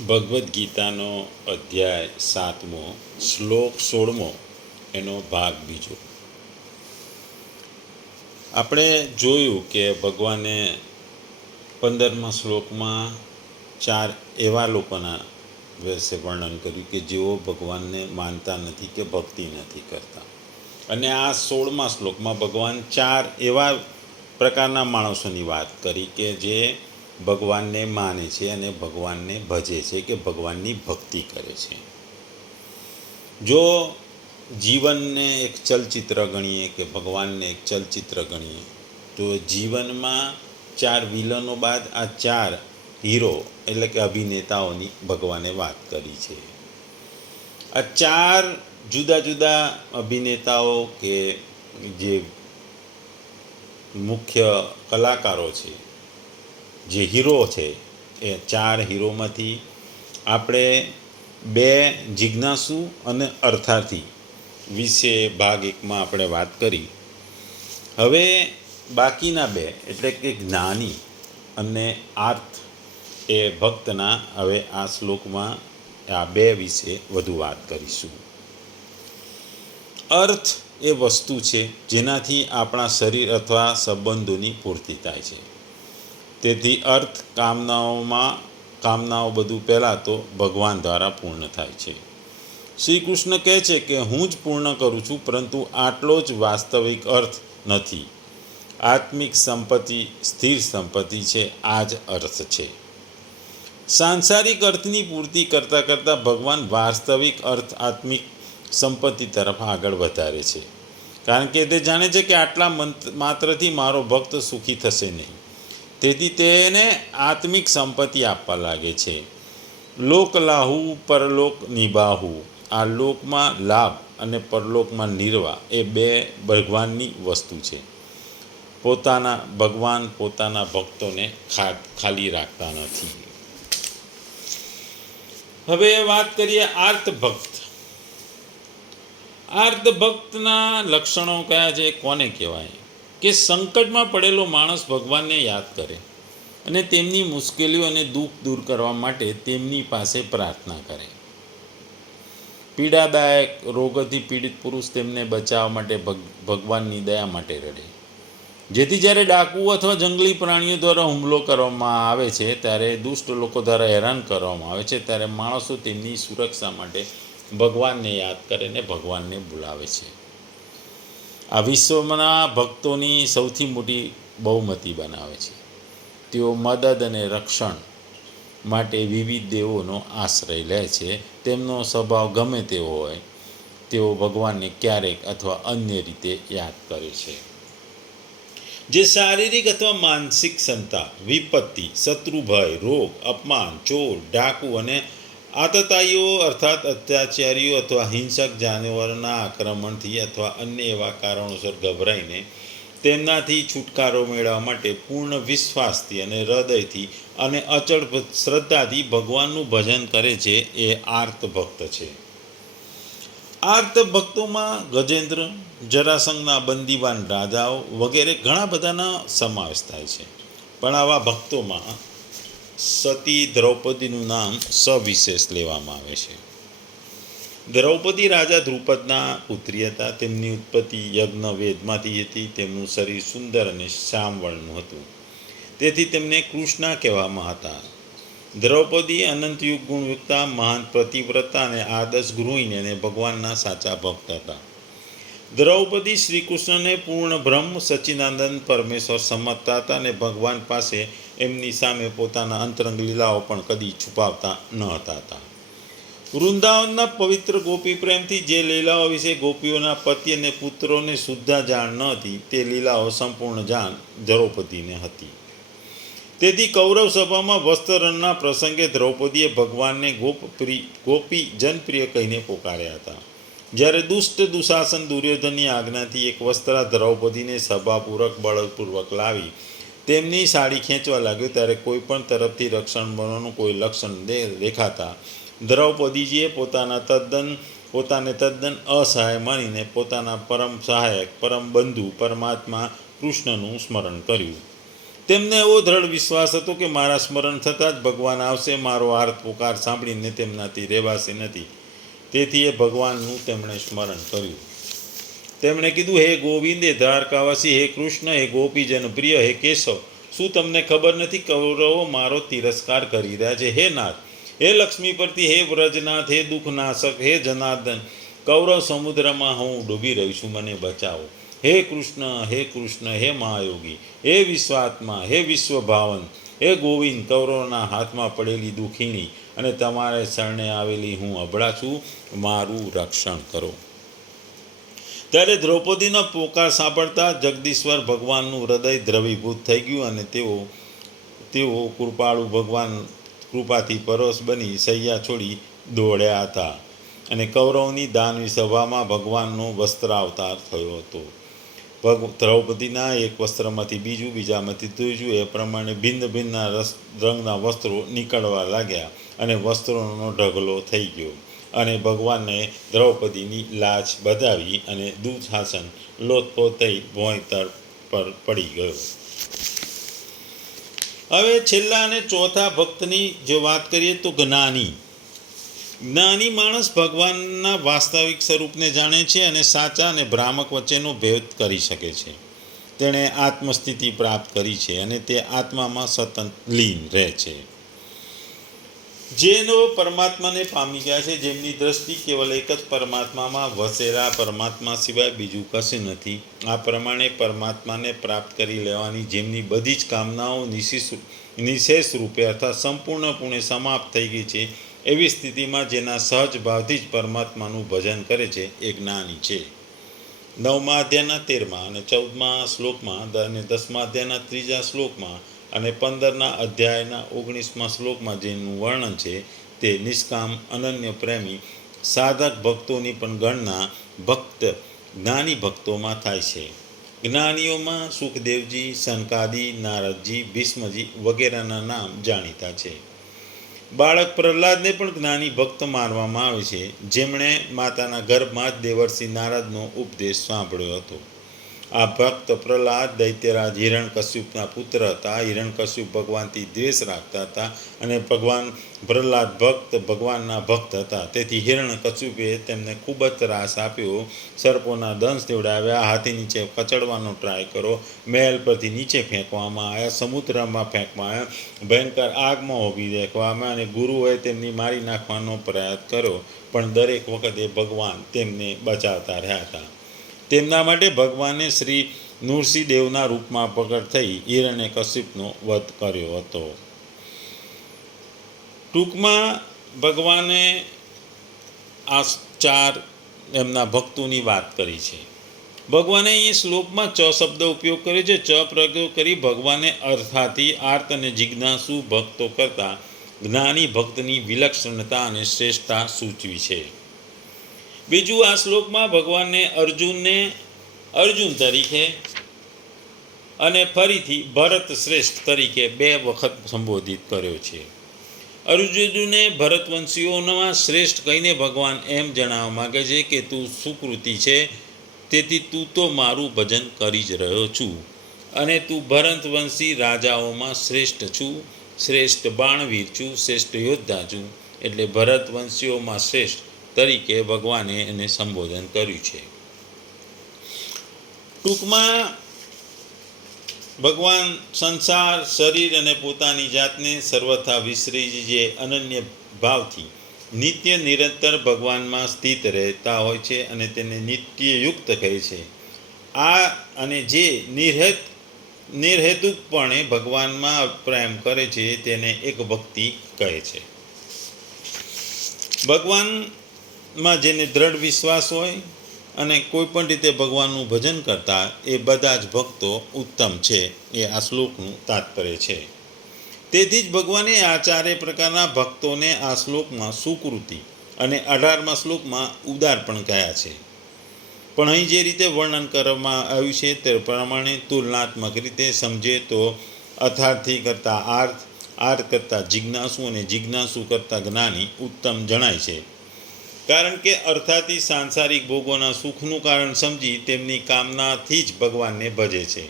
ભગવદ્ ગીતાનો અધ્યાય સાતમો, શ્લોક સોળમો, એનો ભાગ બીજો. આપણે જોયું કે ભગવાને પંદરમા શ્લોકમાં ચાર એવા લોકોના વિશે વર્ણન કર્યું કે જેઓ ભગવાનને માનતા નથી કે ભક્તિ નથી કરતા. અને આ સોળમા શ્લોકમાં ભગવાન ચાર એવા પ્રકારના માણસોની વાત કરી કે જે ભગવાનને માને છે અને ભગવાનને ભજે છે કે ભગવાનની ભક્તિ કરે છે. જો જીવનને એક ચલચિત્ર ગણીએ કે ભગવાનને એક ચલચિત્ર ગણીએ, તો જીવનમાં ચાર વિલનો બાદ આ ચાર હીરો એટલે કે અભિનેતાઓની ભગવાને વાત કરી છે. આ ચાર જુદા જુદા અભિનેતાઓ કે જે મુખ્ય કલાકારો છે જે હીરો છે, એ ચાર હીરોમાંથી આપણે બે જિજ્ઞાસુ અને અર્થાર્થી વિશે ભાગ એકમાં આપણે વાત કરી. હવે બાકીના બે, એટલે કે જ્ઞાની અને આર્થ, એ ભક્તના હવે આ શ્લોકમાં આ બે વિશે વધુ વાત કરીશું. અર્થ એ વસ્તુ છે, જેનાથી આપણા શરીર અથવા સંબંધોની પૂર્તિ થાય છે. તેથી અર્થ કામનાઓમાં, કામનાઓ બધું પહેલાં તો ભગવાન દ્વારા પૂર્ણ થાય છે. શ્રી કૃષ્ણ કહે છે કે હું જ પૂર્ણ કરું છું, પરંતુ આટલો જ વાસ્તવિક અર્થ નથી. આત્મિક સંપત્તિ સ્થિર સંપત્તિ છે, આ જ અર્થ છે. સાંસારિક અર્થની પૂર્તિ કરતાં કરતાં ભગવાન વાસ્તવિક અર્થ આત્મિક સંપત્તિ તરફ આગળ વધારે છે. કારણ કે તે જાણે છે કે આટલા માત્રથી મારો ભક્ત સુખી થશે નહીં. તેથી તેને આત્મિક સંપત્તિ આપવા લાગે છે. લોક લાહુ પરલોક નિભાહુ આ લોકમાં લાભ અને પરલોકમાં નિર્વાહ એ બે ભગવાનની વસ્તુ છે. પોતાના ભગવાન પોતાના ભક્તોને ખાલી રાખતા નથી. હવે વાત કરીએ આર્ત ભક્ત. આર્ત ભક્તના લક્ષણો કયા છે? કોને કહેવાય? કે સંકટમાં પડેલો માણસ ભગવાનને યાદ કરે અને તેમની મુશ્કેલીઓ અને દુઃખ દૂર કરવા માટે તેમની પાસે પ્રાર્થના કરે. પીડાદાયક, રોગથી પીડિત પુરુષ તેમને બચાવવા માટે ભગવાનની દયા માટે રડે. જેથી જ્યારે ડાકુ અથવા જંગલી પ્રાણીઓ દ્વારા હુમલો કરવામાં આવે છે, ત્યારે દુષ્ટ લોકો દ્વારા હેરાન કરવામાં આવે છે, ત્યારે માણસો તેમની સુરક્ષા માટે ભગવાનને યાદ કરે ને ભગવાનને બોલાવે છે. આ વિશ્વના ભક્તોની સૌથી મોટી બહુમતી બનાવે છે. તેઓ મદદ અને રક્ષણ માટે વિવિધ દેવોનો આશ્રય લે છે. તેમનો સ્વભાવ ગમે તેવો હોય, તેઓ ભગવાનને ક્યારેક અથવા અન્ય રીતે યાદ કરે છે. જે શારીરિક અથવા માનસિક સંતા વિપત્તિ, શત્રુભય, રોગ, અપમાન, ચોર, ડાકુ અને આતતાઈઓ અર્થાત અત્યાચારીઓ અથવા હિંસક જાનવરના આક્રમણથી અથવા અન્ય એવા કારણોસર ગભરાઈને તેમનાથી છુટકારો મેળવવા માટે પૂર્ણ વિશ્વાસથી અને હૃદયથી અને અચળ શ્રદ્ધાથી ભગવાનનું ભજન કરે છે એ આર્ત ભક્ત છે. આર્ત ભક્તોમાં ગજેન્દ્ર, જરાસંઘના બંદીવાન રાજાઓ વગેરે ઘણા બધાના સમાવેશ થાય છે. પણ આવા ભક્તોમાં સતી દ્રૌપદીનું નામ સવિશેષ લેવામાં આવે છે. દ્રૌપદી રાજા ધ્રુપદના પુત્રી હતા. તેમની ઉત્પત્તિ યજ્ઞ વેદમાંથી હતી. તેમનું શરીર સુંદર અને શ્યામ વર્ણનું હતું. તેથી તેમને કૃષ્ણા કહેવામાં હતા. દ્રૌપદી અનંતયુગ ગુણયુક્તા મહાન પ્રતિવ્રતા અને આદર્શ ગૃહિણી અને ભગવાનના સાચા ભક્ત હતા. દ્રૌપદી શ્રી કૃષ્ણને પૂર્ણ બ્રહ્મ સચ્ચિદાનંદ પરમેશ્વર સમજતા હતા અને ભગવાન પાસે એમની સામે પોતાના અંતરંગ લીલાઓ પણ કદી છુપાવતા ન હતા હતા વૃંદાવનના પવિત્ર ગોપી પ્રેમથી જે લીલાઓ વિશે ગોપીઓના પતિ અને પુત્રોને સુદ્ધા જાણ ન હતી, તે લીલાઓ સંપૂર્ણ જાણ દ્રૌપદીને હતી. તેથી કૌરવ સભામાં વસ્ત્રરણના પ્રસંગે દ્રૌપદીએ ભગવાનને ગોપપ્રિય ગોપી જનપ્રિય કહીને પોકાર્યા હતા. જ્યારે દુષ્ટ દુશાસન દુર્યોધનની આજ્ઞાથી એક વસ્ત્રા દ્રૌપદીને સભાપૂર્વક બળપૂર્વક લાવી તેમની સાડી ખેંચવા લાગ્યો ત્યારે કોઈ પણ તરફથી રક્ષણ બનવાનું કોઈ લક્ષણ દેખાતા. દ્રૌપદીજીએ પોતાના તદ્દન, પોતાને તદ્દન અસહાય માનીને પોતાના પરમ સહાયક, પરમ બંધુ, પરમાત્મા કૃષ્ણનું સ્મરણ કર્યું. તેમને એવો દ્રઢ વિશ્વાસ હતો કે મારા સ્મરણ થતાં જ ભગવાન આવશે, મારો આર્થ પુકાર સાંભળીને તેમનાથી રહેવાશે નથી. તેથી એ ભગવાનનું તેમણે સ્મરણ કર્યું. તેમણે કીધું, હે ગોવિંદ હે દ્વારકાવાસી, હે કૃષ્ણ, હે ગોપીજન, પ્રિય, હે કેશવ, શું તમને ખબર નથી કૌરવો મારો તિરસ્કાર કરી રહ્યા છે? હે નાથ, હે લક્ષ્મીપતિ હે વ્રજનાથ, હે દુઃખનાશક, હે જનાર્દન, કૌરવ સમુદ્રમાં હું ડૂબી રહી છું, મને બચાવો. હે કૃષ્ણ હે કૃષ્ણ, હે મહાયોગી, હે વિશ્વાત્મા, હે વિશ્વભાવન, હે ગોવિંદ, કૌરવના હાથમાં પડેલી દુખીણી અને તમારે શરણે આવેલી હું અબળા છું, મારું રક્ષણ કરો. ત્યારે દ્રૌપદીનો પોકાર સાંભળતા જગદીશ્વર ભગવાનનું હૃદય દ્રવીભૂત થઈ ગયું અને તેઓ તેઓ કૃપાળુ ભગવાન કૃપાથી પરોશ બની સૈયા છોડી દોડ્યા હતા. અને કૌરવની દાનવી સભામાં ભગવાનનો વસ્ત્રાવતાર થયો હતો. ભગ, દ્રૌપદીના એક વસ્ત્રમાંથી બીજું બીજામાંથી ત્રીજું એ પ્રમાણે ભિન્ન ભિન્ન રસ, રંગના વસ્ત્રો નીકળવા લાગ્યા અને વસ્ત્રોનો ઢગલો થઈ ગયો. અને ભગવાનને દ્રૌપદીની લાજ બધાવી અને દુશાસન લોથપો થઈ પર પડી ગયો. હવે છેલ્લા અને ચોથા ભક્તની જો વાત કરીએ તો જ્ઞાની. જ્ઞાની માણસ ભગવાનના વાસ્તવિક સ્વરૂપને જાણે છે અને સાચા અને ભ્રામક વચ્ચેનો ભેદ કરી શકે છે. તેણે આત્મસ્થિતિ પ્રાપ્ત કરી છે અને તે આત્મામાં સતત લીન રહે છે. જેનો પરમાત્માને પામી ગયા છે, જેમની દ્રષ્ટિ કેવલ એક જ પરમાત્મામાં વસેલા પરમાત્મા સિવાય બીજું કશું નથી. આ પ્રમાણે પરમાત્માને પ્રાપ્ત કરી લેવાની જેમની બધી જ કામનાઓ નિશિષ નિશેષ રૂપે અર્થાત સંપૂર્ણપણે સમાપ્ત થઈ ગઈ છે, એવી સ્થિતિમાં જેના સહજ ભાવથી જ પરમાત્માનું ભજન કરે છે, એ જ્ઞાની છે. નવમા અધ્યાયના તેરમા અને ચૌદમા શ્લોકમાં અને દસમા અધ્યાયના ત્રીજા શ્લોકમાં અને પંદરના અધ્યાયના ઓગણીસમાં શ્લોકમાં જેનું વર્ણન છે તે નિષ્કામ અનન્ય પ્રેમી સાધક ભક્તોની પણ ગણના ભક્ત જ્ઞાની ભક્તોમાં થાય છે. જ્ઞાનીઓમાં સુખદેવજી સનકાદી નારદજી, ભીષ્મજી વગેરેના નામ જાણીતા છે. બાળક પ્રહલાદને પણ જ્ઞાની ભક્ત માનવામાં આવે છે. જેમણે માતાના ગર્ભમાં જ દેવર્ષિ નારદનો ઉપદેશ સાંભળ્યો હતો. આ ભક્ત પ્રહલાદ દૈત્યરાજ હિરણકશ્યપના પુત્ર હતા. હિરણકશ્યપ ભગવાનથી દ્વેષ રાખતા હતા અને ભગવાન પ્રહલાદ ભક્ત ભગવાનના ભક્ત હતા. તેથી હિરણકશ્યપે તેમને ખૂબ જ ત્રાસ આપ્યો. સર્પોના દંશ દેવડાવ્યા. હાથી નીચે કચડવાનો ટ્રાય કરો મહેલ પરથી નીચે ફેંકવામાં આવ્યા. સમુદ્રમાં ફેંકવામાં આવ્યા. ભયંકર આગમાં હોવી દેખવામાં અને ગુરુએ તેમની મારી નાખવાનો પ્રયાસ કર્યો. પણ દરેક વખતે ભગવાન તેમને બચાવતા રહ્યા હતા. તેમના માટે ભગવાને શ્રી નૃસિંહદેવના રૂપમાં પ્રગટ થઈ હિરણ્ય કશ્યપનો વધ કર્યો હતો. ટૂંકમાં ભગવાને આ ચાર એમના ભક્તોની વાત કરી છે. ભગવાને એ શ્લોકમાં ચ શબ્દ ઉપયોગ કર્યો છે. ચ પ્રયોગ કરી ભગવાને અર્થાથી આર્ત અને જિજ્ઞાસુ ભક્તો કરતાં જ્ઞાની ભક્તની વિલક્ષણતા અને શ્રેષ્ઠતા સૂચવી છે. બીજું આ શ્લોકમાં ભગવાનને અર્જુનને અર્જુન તરીકે અને ફરીથી ભરત શ્રેષ્ઠ તરીકે બે વખત સંબોધિત કર્યો છે. અર્જુનને ભરતવંશીઓમાં શ્રેષ્ઠ કહીને ભગવાન એમ જણાવવા માગે છે કે તું સુકૃતિ છે, તેથી તું તો મારું ભજન કરી જ રહ્યો છું અને તું ભરતવંશી રાજાઓમાં શ્રેષ્ઠ છું, શ્રેષ્ઠ બાણવીર છું, શ્રેષ્ઠ યોદ્ધા છું, એટલે ભરતવંશીઓમાં શ્રેષ્ઠ તરીકે ભગવાને એને સંબોધન કર્યું છે. ટૂંકમાં, ભગવાન સંસાર, શરીર અને પોતાની જાતને સર્વથા વિસરી જે અનન્ય ભાવથી નિત્ય નિરંતર ભગવાનમાં સ્થિત રહેતા હોય છે અને તેને નિત્યયુક્ત કહે છે. આ અને જે નિર્હેત, નિર્હેતુકપણે ભગવાનમાં પ્રેમ કરે છે, તેને એક ભક્તિ કહે છે. ભગવાનમાં જેને દ્રઢ વિશ્વાસ હોય અને કોઈ પણ રીતે ભગવાનનું ભજન કરતા એ બધા જ ભક્તો ઉત્તમ છે એ આ શ્લોકનું તાત્પર્ય છે. તેથી જ ભગવાને આ ચારે પ્રકારના ભક્તોને આ શ્લોકમાં સુકૃતિ અને અઢારમા શ્લોકમાં ઉદાર પણ કહ્યા છે. પણ અહીં જે રીતે વર્ણન કરવામાં આવ્યું છે તે પ્રમાણે તુલનાત્મક રીતે સમજે તો અથાર્થી કરતાં આર્થ આર્થ કરતાં જિજ્ઞાસુ અને જિજ્ઞાસુ કરતાં જ્ઞાની ઉત્તમ જણાય છે. કારણ કે અર્થાતી સાંસારિક ભોગોના સુખનું કારણ સમજી તેમની કામનાથી જ ભગવાનને ભજે છે.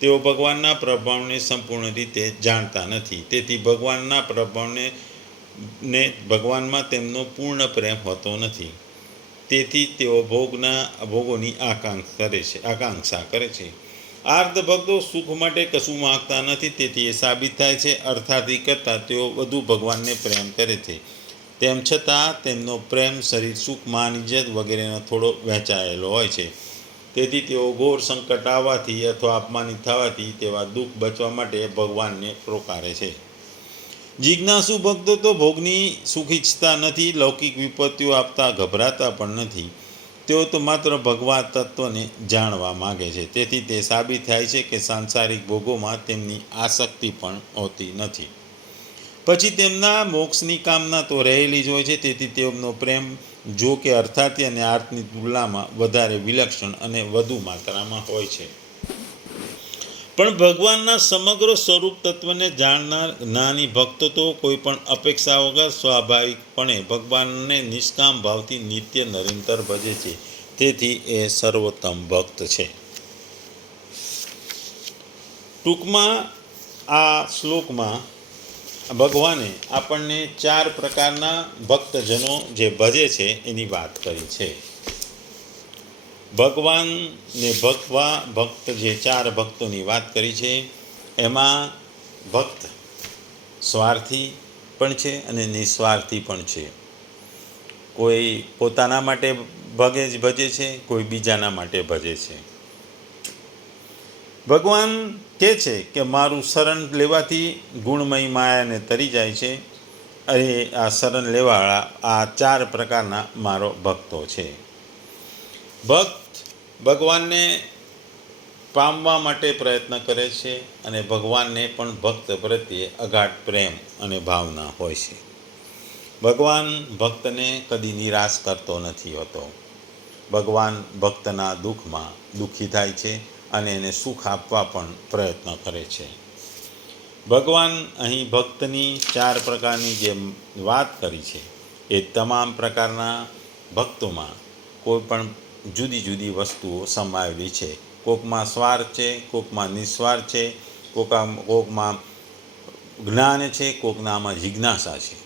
તેઓ ભગવાનના પ્રભાવને સંપૂર્ણ રીતે જાણતા નથી. તેથી ભગવાનના પ્રભાવને ને ભગવાનમાં તેમનો પૂર્ણ પ્રેમ હોતો નથી. તેથી તેઓ ભોગના, ભોગોની આકાંક્ષા કરે છે, આકાંક્ષા કરે છે. આર્ધ ભક્તો સુખ માટે કશું માગતા નથી, તેથી એ સાબિત થાય છે. અર્થાથી કરતાં તેઓ વધુ ભગવાનને પ્રેમ કરે છે. તેમ છતાં તેમનો પ્રેમ શરીર સુખ માન ઇજ્જત વગેરેનો થોડો વહેંચાયેલો હોય છે. તેથી તેઓ ઘોર સંકટ આવવાથી અથવા અપમાનિત થવાથી તેવા દુઃખ બચવા માટે ભગવાનને પ્રોકારે છે. જિજ્ઞાસુ ભક્તો તો ભોગની સુખ ઈચ્છતા નથી, લૌકિક વિપત્તિઓ આપતા ગભરાતા પણ નથી. તેઓ તો માત્ર ભગવાન તત્વને જાણવા માગે છે. તેથી તે સાબિત થાય છે કે સાંસારિક ભોગોમાં તેમની આસક્તિ પણ હોતી નથી. પછી તેમના મોક્ષની કામના તો રહેલી જ હોય છે, તેથી તેમનો પ્રેમ જો કે અર્થાથી અને આર્થની તુલનામાં વધારે વિલક્ષણ અને વધુ માત્રામાં હોય છે. પણ ભગવાનના સમગ્ર સ્વરૂપ તત્વને જાણનાર જ્ઞાની ભક્તો તો કોઈ પણ અપેક્ષા વગર સ્વાભાવિકપણે ભગવાનને નિષ્કામ ભાવથી નિત્ય નિરંતર ભજે છે. તેથી એ સર્વોત્તમ ભક્ત છે. ટૂંકમાં આ શ્લોકમાં ભગવાને આપણને ચાર પ્રકારના ભક્તજનો જે ભજે છે, એની વાત કરી છે. ભગવાનને ભગવા ભક્ત જે ચાર ભક્તોની વાત કરી છે, એમાં ભક્ત સ્વાર્થી પણ છે અને નિસ્વાર્થી પણ છે. કોઈ પોતાના માટે ભગે જ ભજે છે, કોઈ બીજાના માટે ભજે છે. ભગવાન કહે છે કે મારું શરણ લેવાથી ગુણમય માયાને તરી જાય છે. અને આ શરણ લેવાવાળા આ ચાર પ્રકારના મારો ભક્તો છે. ભક્ત ભગવાનને પામવા માટે પ્રયત્ન કરે છે અને ભગવાનને પણ ભક્ત પ્રત્યે અગાઢ પ્રેમ અને ભાવના હોય છે. ભગવાન ભક્તને કદી નિરાશ કરતો નથી હોતો. ભગવાન ભક્તના દુઃખમાં દુઃખી થાય છે. અને એને સુખ આપવા પણ પ્રયત્ન કરે છે. ભગવાન અહીં ભક્તની ચાર પ્રકારની જે વાત કરી છે, એ તમામ પ્રકારના ભક્તોમાં કોઈ પણ જુદી જુદી વસ્તુઓ સમાયેલી છે. કોકમાં સ્વાર્થ છે, કોકમાં નિસ્વાર્થ છે, કોકા, કોકમાં જ્ઞાન છે, કોકનામાં જિજ્ઞાસા છે.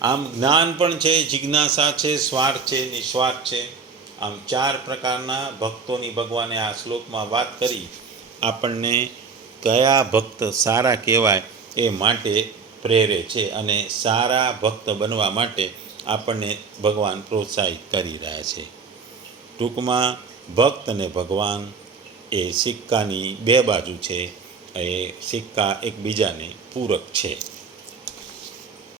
આમ જ્ઞાન પણ છે, જિજ્ઞાસા છે, સ્વાર્થ છે, નિસ્વાર્થ છે. આમ ચાર પ્રકારના ભક્તોની ભગવાને આ શ્લોકમાં વાત કરી. આપણને કયા ભક્ત સારા કહેવાય એ માટે પ્રેરે છે અને સારા ભક્ત બનવા માટે આપણને ભગવાન પ્રોત્સાહિત કરી રહ્યા છે. ટૂંકમાં ભક્ત અને ભગવાન એ સિક્કાની બે બાજુ છે. એ સિક્કા એકબીજાને પૂરક છે.